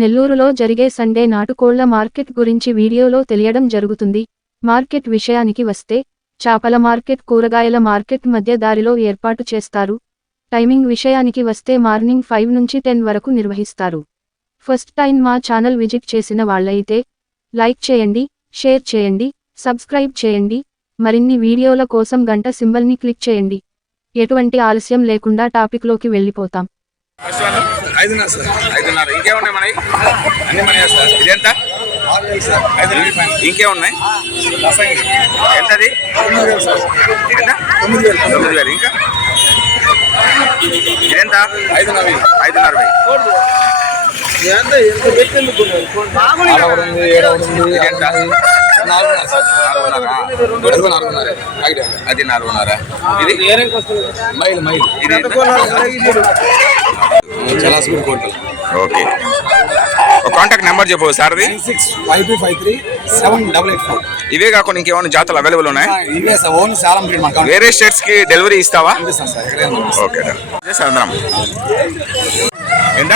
నెల్లూరులో జరిగే Sunday నాటుకోళ్ళ market గురించి వీడియోలో తెలియడం జరుగుతుంది. మార్కెట్ విషయానికి వస్తే చాపల మార్కెట్ కూరగాయల మార్కెట్ మధ్య దారిలో ఏర్పాటు చేస్తారు. టైమింగ్ విషయానికి వస్తే మార్నింగ్ ఫైవ్ నుంచి టెన్ వరకు నిర్వహిస్తారు. ఫస్ట్ టైం మా ఛానల్ విజిట్ చేసిన వాళ్ళైతే లైక్ చేయండి షేర్ చేయండి సబ్స్క్రైబ్ చేయండి మరిన్ని వీడియోల కోసం గంట సింబల్ని క్లిక్ చేయండి. ఎటువంటి ఆలస్యం లేకుండా టాపిక్లోకి వెళ్ళిపోతాం. ఐదున్నర సార్. ఐదున్నర. ఇంకేమున్నాయి మనకి అన్ని మన సార్? ఇదెంత? ఇంకేమున్నాయి? ఎంతది? తొమ్మిది వేలు తొమ్మిది వేలు. ఇంకా? ఇదెంత? ఐదున్నర ఐదున్నర అది నాలుగున్నర. ఇది? మైలు మైలు. ఇది ఓకే. కాంటాక్ట్ నెంబర్ చెప్పు nine six five two five three seven double eight four. ఇవే కాకుండా ఇంకేమైనా జాతలు అవైలబుల్ ఉన్నాయి? ఇవే సార్ ఓన్లీ చాలా బ్రీడ్ మాకు వేరే స్టేట్స్కి డెలివరీ ఇస్తావా? సార్. ఓకే సాయంత్రం ఎంత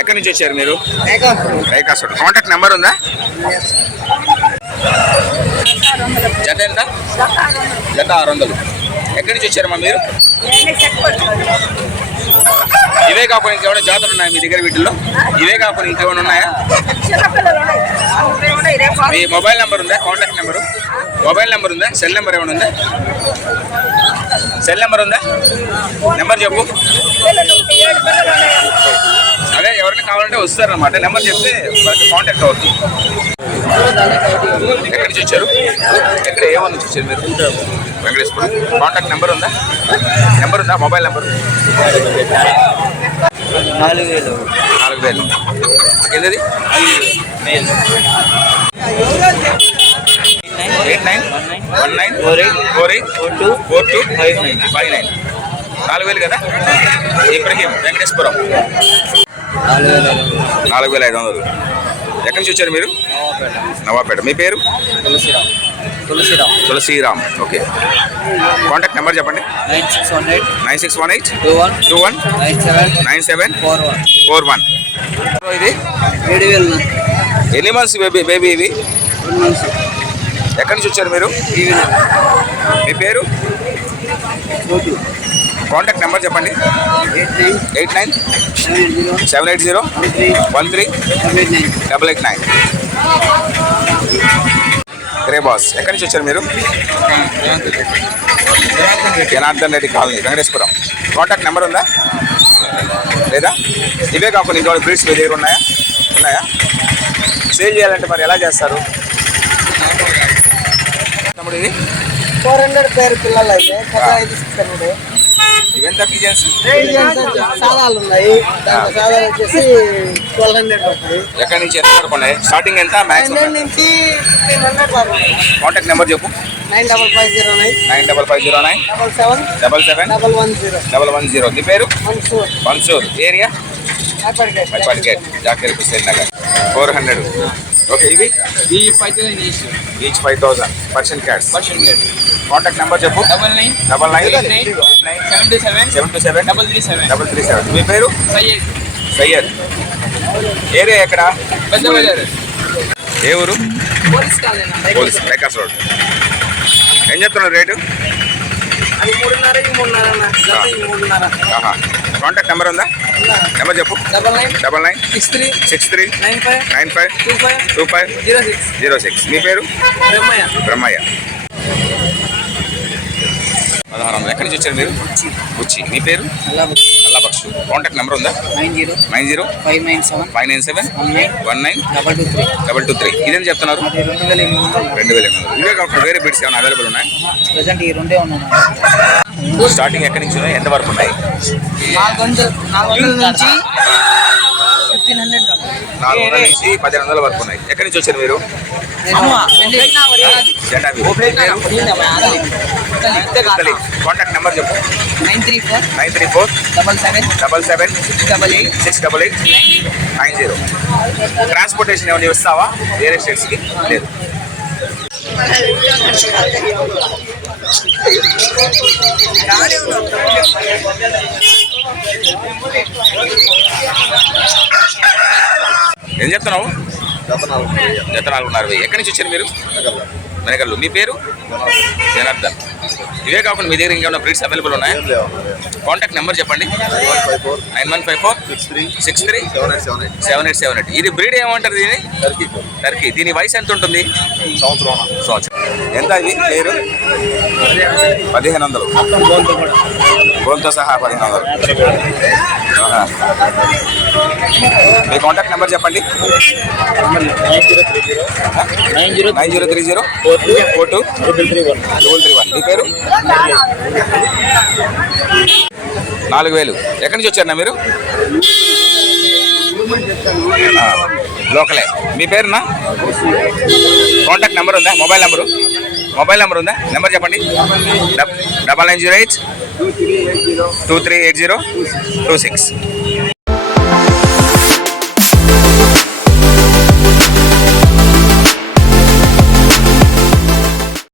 ఎక్కడి నుంచి వచ్చారు మీరు? రైకాసుడు కాంటాక్ట్ నెంబర్ ఉందా? జత ఎంత? జత ఆరు వందలు. ఎక్కడి నుంచి వచ్చారమ్మా మీరు? ఇవే కాకుండా ఇంకేమైనా జాతరలు ఉన్నాయా మీ దగ్గర వీటిల్లో? ఇవే కాకుండా ఇంకేమైనా ఉన్నాయా? మీ మొబైల్ నెంబర్ ఉందా? Contact number. మొబైల్ నెంబర్ ఉందా? సెల్ నెంబర్ ఏమైనా ఉందా? సెల్ నెంబర్ ఉందా? నెంబర్ చెప్పు. అదే ఎవరైనా కావాలంటే వస్తారనమాట నెంబర్ చెప్తే వాళ్ళకి కాంటాక్ట్ అవుతుంది. ఎక్కడి నుంచి వచ్చారు? ఎక్కడ ఏమన్నా నుంచి వచ్చారు మీరు? వెంకటేశ్వరం. కాంటాక్ట్ నెంబర్ ఉందా? నెంబర్ ఉందా? మొబైల్ నెంబర్ నాలుగు వేలు నాలుగు వేలు కిందది eight nine? One nine? Four eight four eight? Four two four two? Five nine. Five nine. నాలుగు వేలు కదా? ఇబ్రహీం. వెంకటేశ్వరం. నాలుగు వేలు ఐదు వందలు. ఎక్కడి నుంచి వచ్చారు మీరు? నవాపేట మీ పేరు? Tulasiram. Tulasiram. Tulasiram. Okay. Contact number చెప్పండి. Nine six one eight. Nine six one eight. Two one. Two one. Nine seven. Nine seven. Four one. Four one. ఇది? ఏడు వేలు ఎన్ని మంత్స్ బేబీ బేబీ మంత్స్ ఎక్కడి నుంచి వచ్చారు మీరు? మీ పేరు? కాంటాక్ట్ నెంబర్ చెప్పండి. Eight nine eight nine seven eight zero seven eight zero one three one three double eight nine. Double eight nine రే బాస్ ఎక్కడి నుంచి వచ్చారు మీరు? Janardhan Reddy colony Venkateswaram. Contact number ఉందా? లేదా? ఇవే కాకుండా ఇంకో బ్రీడ్స్ మీ దగ్గర ఉన్నాయా? ఉన్నాయా? సేల్ చేయాలంటే మరి ఎలా చేస్తారు? తమ్ముడు ఇది? ఫోర్ హండ్రెడ్ పేరు పిల్లలు అయితే ఇవెంత పీజెన్స్ సాదాలు ఉన్నాయి సాదాలు వచ్చేసి ట్వెల్వ్ హండ్రెడ్ పడతాయి ఎక్కడి నుంచి ఎంత వరకు ఉన్నాయి స్టార్టింగ్ ఎంత? మ్యాక్సిమం నుంచి ఫిఫ్టీన్ హండ్రెడ్ కాంటాక్ట్ నెంబర్ చెప్పు. Nine double five zero nine nine double five zero nine double seven double seven double one zero double one zero నీ పేరు? Mansoor Mansoor area Mypad gate Zakir Hussain Nagar four hundred okay ఇవి? ఈ five thousand each five thousand percent cats percent gate contact number చెప్పు. Double nine double nine nine seven two seven seven two seven double three seven double three seven మీ పేరు? Syed. Syed. Area ఎక్కడ? పెద్ద బజార్. ఏ ఊరు? Police bypass road. ఏం చెప్తున్నారు rate? అది మూడున్నర ఇది మూడున్నర అన్న. జత ఈ మూడున్నర. ఆహా. కాంటాక్ట్ నెంబర్ ఉందా? నెంబర్ చెప్పు. Double nine. Double nine. Six three. Six three. Nine five. Nine five. Two five. Two five. Zero six. Zero six. మీ పేరు? బ్రహ్మయ్య. బ్రహ్మయ్య. పదహారు వందలు. ఎక్కడి నుంచి వచ్చారు మీరు? వచ్చి మీ పేరు? అల్లాబక్షు కాంటాక్ట్ నెంబర్ ఉందా? Nine zero nine zero five nine seven five nine seven one nine one nine double two three double two three. ఇదేం చెప్తున్నారు? రెండు వేల ఎనిమిది. ఇవే కాకుండా వేరే బిడ్స్ ఏమైనా అవైలబుల్ ఉన్నాయి? ప్రజెంట్ ఈ రెండే ఉన్నాను స్టార్టింగ్ ఎక్కడి నుంచి ఉన్నాయి? ఎంత వరకు ఉన్నాయి నాలుగు వందల నుంచి ఫిఫ్టీన్ హండ్రెడ్ నాలుగు వందల నుంచి పదిహేను వందల వరకు ఉన్నాయి. ఎక్కడి నుంచి వచ్చారు మీరు? కాంటాక్ట్ నెంబర్ చెప్పు. Nine three four. Nine three four. Double seven. Double seven. Six double eight. Six double eight. Nine zero. Transportation ఏమైనా ఇస్తావా? వేరే స్టేట్స్కి? లేదు. ఏం చెప్తున్నావు జత నాలుగున్నర వెయ్యి ఎక్కడి నుంచి వచ్చారు మీరు? మెనకల్లు. మీ పేరు? జనార్దన్. ఇవే కాకుండా మీ దగ్గర ఇంకేమైనా బ్రీడ్స్ అవైలబుల్ ఉన్నాయా? కాంటాక్ట్ నెంబర్ చెప్పండి. Nine one five four six three seven eight seven eight. ఇది బ్రీడ్ ఏమంటారు దీని టర్కీ దీని వయసు ఎంత ఉంటుంది? సంవత్సరం. ఎంత ఇది? పేరు? పదిహేను వందలు. గోల్తో సహా పదిహేను వందలు. మీ కాంటాక్ట్ నెంబర్ చెప్పండి. Nine zero three zero four two triple three one మీ పేరు? నాలుగు వేలు. ఎక్కడి నుంచి వచ్చారన్నా మీరు? లోకలే. మీ పేరునా? కాంటాక్ట్ నెంబర్ ఉందా? మొబైల్ నెంబరు మొబైల్ నెంబర్ ఉందా? నెంబర్ చెప్పండి. Double nine zero eight two three eight zero two six